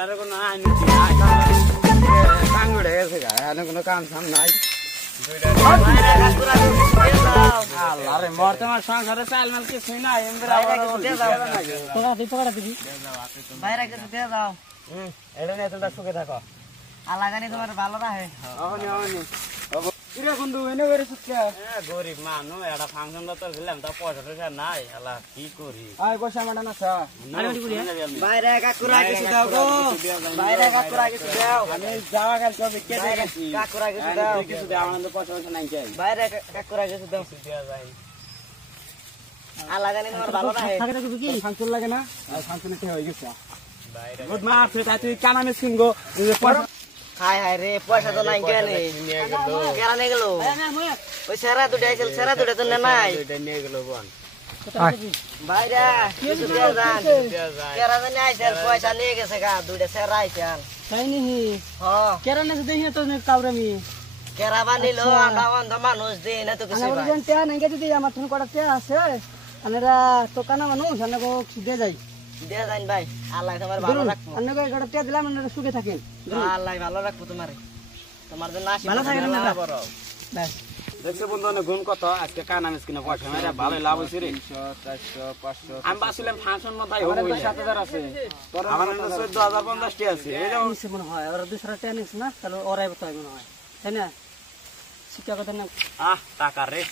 সংসারে কোনো আইনি কাঙ্গুড়ে গেছে গা এখানে কোনো কাম সাম নাই আল্লাহ রে মোর তোমার সংসারে চাল মাল কিছুই নাই বাইরে কিছু দিয়ে দাও এটা নিয়ে তোমরা সুখে থাকো আল্লাহ জানি তোমার ভালো রাখে গরিব মানুষ একটা ফাংশন তো ছিলাম তা পয়সা টয়সা নাই আল্লাহ কি করি বাইরে কাকুরা কিছু দাও গো বাইরে কাকুরা কিছু দাও আমি যাওয়া গেল তো বিকে দেখেছি কাকুরা কিছু দাও কিছু দেওয়া আমাদের পয়সা টয়সা নাই চাই বাইরে কাকুরা কিছু দাও আল্লাহ জানি তোমার ভালো রাখে ফাংশন লাগে না ফাংশনে কি হয়ে গেছে গুড মার্চ তুই কানামে সিংহ হাই হাই রে পয়সা তো নাই কেনে কেরা নিয়ে গেল ওই সেরা দুটো আইছিল সেরা দুটো তো নাই নিয়ে গেল বোন বাইরে কিছু দিয়ে যান কেরা জানি আইছিল পয়সা নিয়ে গেছে গা দুটো সেরা আইছিল তাই নাকি হ্যাঁ কেরা না দেখি তো কাউরামি কেরা বানিলো আন্ডা বন্ধ মানুষ দিন না তো কিছু আমার যেন তে নাই যদি আমার তুমি কটা তে আছে আনেরা তো কানা মানুষ আনে গো দে যাই দিয়ে যান ভাই আল্লাহ তোমার ভালো রাখবো আনে গো কটা তে দিলাম আনেরা সুখে থাকেন আল্লাহ ভালো রাখবো তোমারে তোমার জন্য আশীর্বাদ ভালো থাকেন না বাস দেখছো বন্ধু গুণ কত আজকে কানামে কিনা পয়সা মেরে ভালো লাভ হয়েছে রে 400 500 আমি বাসিলাম ফাংশন মতাই হবে 7000 আছে আমার 14050 টি আছে এই যাও নিচে মনে হয় আর দুসরা তে নিছ না তাহলে ওরাই বতাই মনে হয় তাই না শিক্ষা কথা না টাকা রে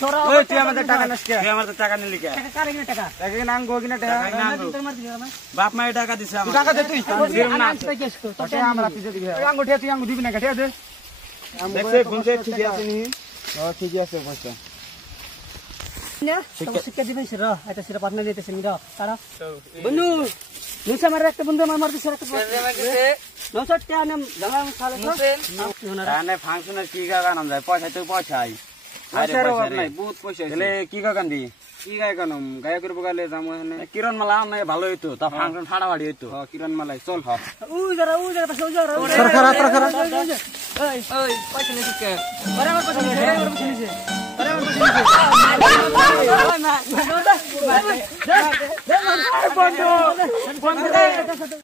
তোরা ওই তুই আমাদের টাকা নিস কে তুই আমাদের টাকা নিলি কে টাকা কারে কিনা টাকা টাকা নাং গো কিনা টাকা নাং গো তোর মার দিও না বাপ মাই টাকা দিছে আমার টাকা দে তুই না তোকে আমরা তুই দিবি আঙ্গুঠি তুই আঙ্গুঠি দিবি না কাটিয়া দে দেখছে গুনছে ঠিক আছে নি ঠিক আছে পয়সা না তো শিক্ষা দিবেন সে র এটা সেটা পার্টনার নিতেছেন র তারা বন্ধু নিচে মার একটা বন্ধু মার দিছে একটা নসট কে নাম জানা সালে রানে ফাংশনের কি গান যায় পয়সা তো পয়সাই আরে পয়সা নাই বহুত পয়সা তাহলে কি গান দি কি গায় গানম গায়কের বগালে যামু এখানে কিরণ মালা নাই ভালো হইতো তা ফাংশন ফাড়াফাড়ি হইতো কিরণ মালাই চল হ উই যারা পাশে উই যারা ওই পয়সা নিতে কে আরে আমার পয়সা নিছে আমার পয়সা নিছে আরে আমার পয়সা নিছে বন্ধু